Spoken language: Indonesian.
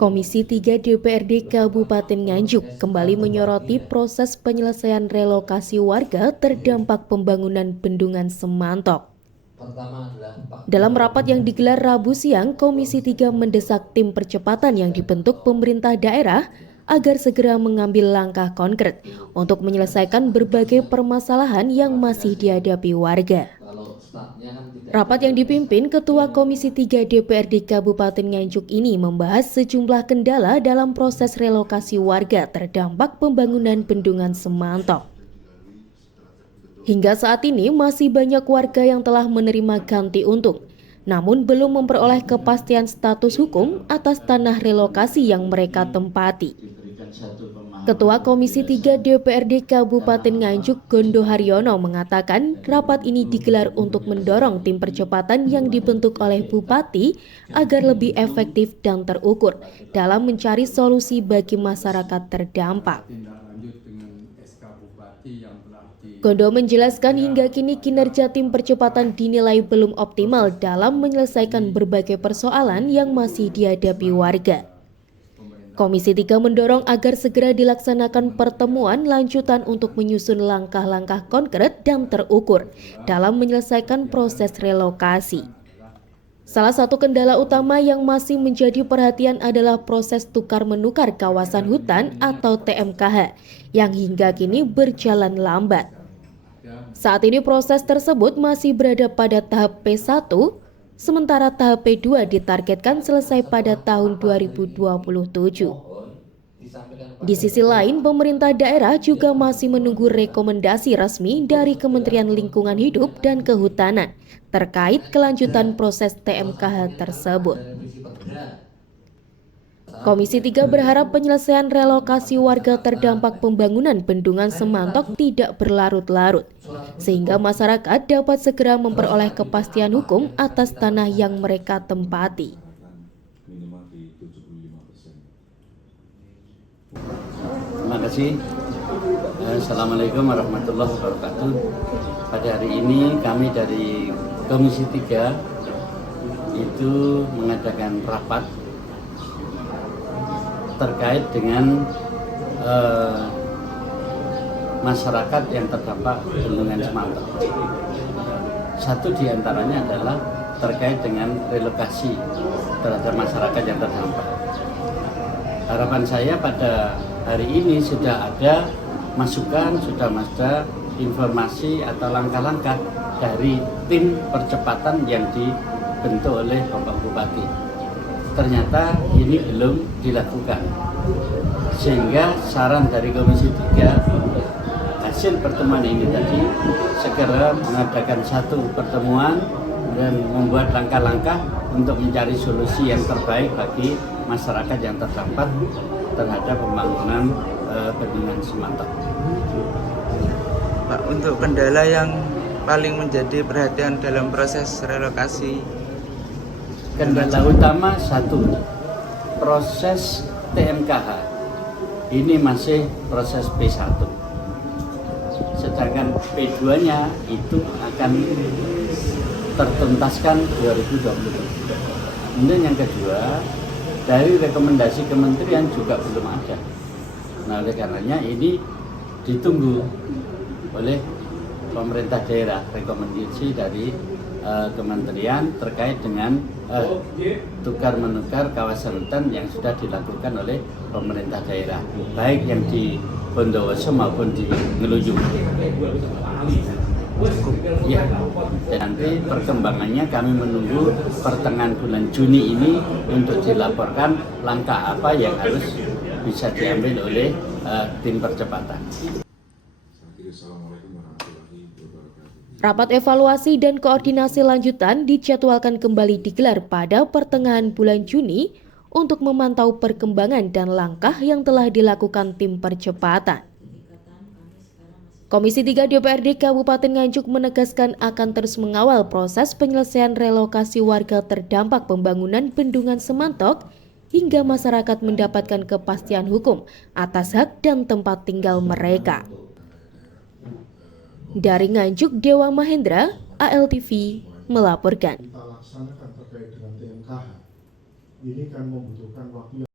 Komisi 3 DPRD Kabupaten Nganjuk kembali menyoroti proses penyelesaian relokasi warga terdampak pembangunan Bendungan Semantok. Dalam rapat yang digelar Rabu siang, Komisi 3 mendesak tim percepatan yang dibentuk pemerintah daerah agar segera mengambil langkah konkret untuk menyelesaikan berbagai permasalahan yang masih dihadapi warga. Rapat yang dipimpin Ketua Komisi 3 DPRD Kabupaten Nganjuk ini membahas sejumlah kendala dalam proses relokasi warga terdampak pembangunan Bendungan Semantok. Hingga saat ini masih banyak warga yang telah menerima ganti untung, namun belum memperoleh kepastian status hukum atas tanah relokasi yang mereka tempati. Ketua Komisi 3 DPRD Kabupaten Nganjuk Gondo Haryono mengatakan rapat ini digelar untuk mendorong tim percepatan yang dibentuk oleh Bupati agar lebih efektif dan terukur dalam mencari solusi bagi masyarakat terdampak. Gondo menjelaskan hingga kini kinerja tim percepatan dinilai belum optimal dalam menyelesaikan berbagai persoalan yang masih dihadapi warga. Komisi 3 mendorong agar segera dilaksanakan pertemuan lanjutan untuk menyusun langkah-langkah konkret dan terukur dalam menyelesaikan proses relokasi. Salah satu kendala utama yang masih menjadi perhatian adalah proses tukar-menukar kawasan hutan atau TMKH yang hingga kini berjalan lambat. Saat ini proses tersebut masih berada pada tahap P1, sementara tahap P2 ditargetkan selesai pada tahun 2027. Di sisi lain, pemerintah daerah juga masih menunggu rekomendasi resmi dari Kementerian Lingkungan Hidup dan Kehutanan terkait kelanjutan proses TMKH tersebut. Komisi 3 berharap penyelesaian relokasi warga terdampak pembangunan Bendungan Semantok tidak berlarut-larut, sehingga masyarakat dapat segera memperoleh kepastian hukum atas tanah yang mereka tempati. Terima kasih. Assalamualaikum warahmatullahi wabarakatuh. Pada hari ini kami dari Komisi 3 itu mengadakan rapat terkait dengan masyarakat yang terdampak Bendungan Semantok. Satu diantaranya adalah terkait dengan relokasi terhadap masyarakat yang terdampak. Harapan saya pada hari ini sudah ada masukan, sudah ada informasi atau langkah-langkah dari tim percepatan yang dibentuk oleh Bapak Bupati. Ternyata ini belum dilakukan, sehingga saran dari Komisi 3 hasil pertemuan ini tadi segera mengadakan satu pertemuan dan membuat langkah-langkah untuk mencari solusi yang terbaik bagi masyarakat yang terdampak terhadap pembangunan Bendungan Semantok. Pak, untuk kendala yang paling menjadi perhatian dalam proses relokasi, kendala utama satu, proses TMKH ini masih proses P1, sedangkan P2-nya itu akan tertuntaskan 2020. Kemudian yang kedua, dari rekomendasi kementerian juga belum ada. Nah, oleh karenanya ini ditunggu oleh pemerintah daerah, rekomendasi dari kementerian terkait dengan tukar-menukar kawasan hutan yang sudah dilakukan oleh pemerintah daerah, baik yang di Bondowoso maupun di Ngeluyung. Ya, dan nanti perkembangannya kami menunggu pertengahan bulan Juni ini untuk dilaporkan langkah apa yang harus bisa diambil oleh tim percepatan. Rapat evaluasi dan koordinasi lanjutan dijadwalkan kembali digelar pada pertengahan bulan Juni untuk memantau perkembangan dan langkah yang telah dilakukan tim percepatan. Komisi 3 DPRD Kabupaten Nganjuk menegaskan akan terus mengawal proses penyelesaian relokasi warga terdampak pembangunan Bendungan Semantok hingga masyarakat mendapatkan kepastian hukum atas hak dan tempat tinggal mereka. Dari Nganjuk, Dewa Mahendra, ALTV melaporkan. Kita laksanakan terkait dengan TMKH. Ini kan membutuhkan waktu